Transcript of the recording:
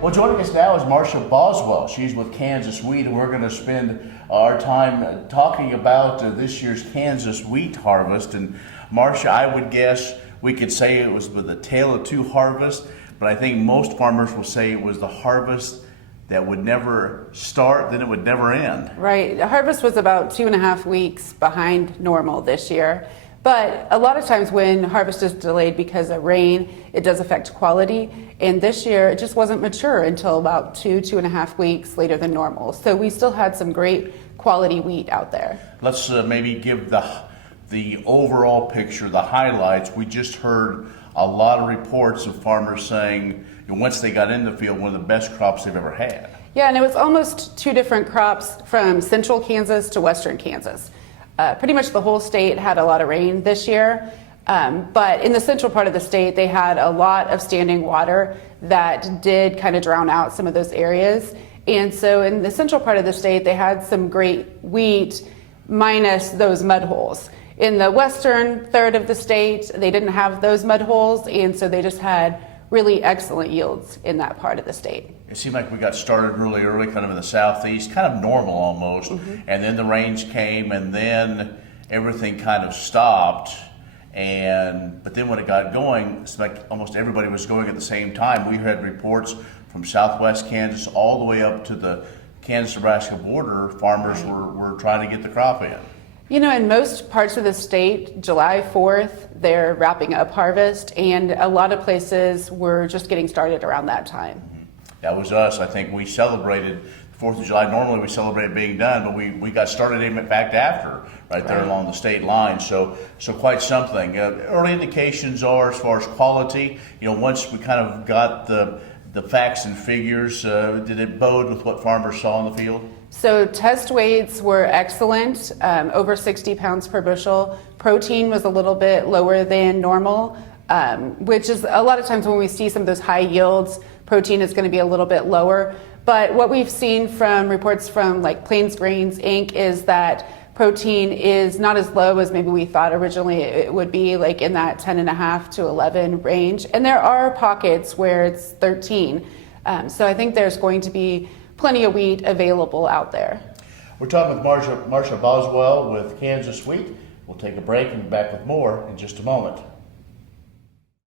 Well, joining us now is Marsha Boswell. She's with Kansas Wheat, and we're going to spend our time talking about this year's Kansas wheat harvest. And Marsha, I would guess we could say it was with a tale of two harvests, but I think most farmers will say it was the harvest that would never start, then it would never end. Right. The harvest was about 2.5 weeks behind normal this year. But a lot of times when harvest is delayed because of rain, it does affect quality. And this year, it just wasn't mature until about 2.5 weeks later than normal. So we still had some great quality wheat out there. Let's maybe give the overall picture, the highlights. We just heard a lot of reports of farmers saying once they got in the field, one of the best crops they've ever had. Yeah, and it was almost two different crops from central Kansas to western Kansas. Pretty much the whole state had a lot of rain this year, but in the central part of the state, they had a lot of standing water that did kind of drown out some of those areas. And so in the central part of the state, they had some great wheat minus those mud holes. In the western third of the state, they didn't have those mud holes, and so they just had really excellent yields in that part of the state. It seemed like we got started really early, kind of in the southeast, kind of normal almost, and then the rains came, and then everything kind of stopped. But then when it got going, it's like almost everybody was going at the same time. We had reports from southwest Kansas all the way up to the Kansas-Nebraska border. Farmers were trying to get the crop in. You know, in most parts of the state, July 4th, they're wrapping up harvest, and a lot of places were just getting started around that time. That was us. I think we celebrated the 4th of July. Normally we celebrate being done, but we got started in fact after, right there along the state line. So quite something. Early indications are as far as quality. Once we kind of got the facts and figures, did it bode with what farmers saw in the field? So test weights were excellent, over 60 pounds per bushel. Protein was a little bit lower than normal, which is a lot of times when we see some of those high yields, protein is going to be a little bit lower. But what we've seen from reports from like Plains Grains Inc. is that protein is not as low as maybe we thought originally it would be, like in that 10.5 to 11 range. And there are pockets where it's 13. So I think there's going to be plenty of wheat available out there. We're talking with Marsha Boswell with Kansas Wheat. We'll take a break and be back with more in just a moment.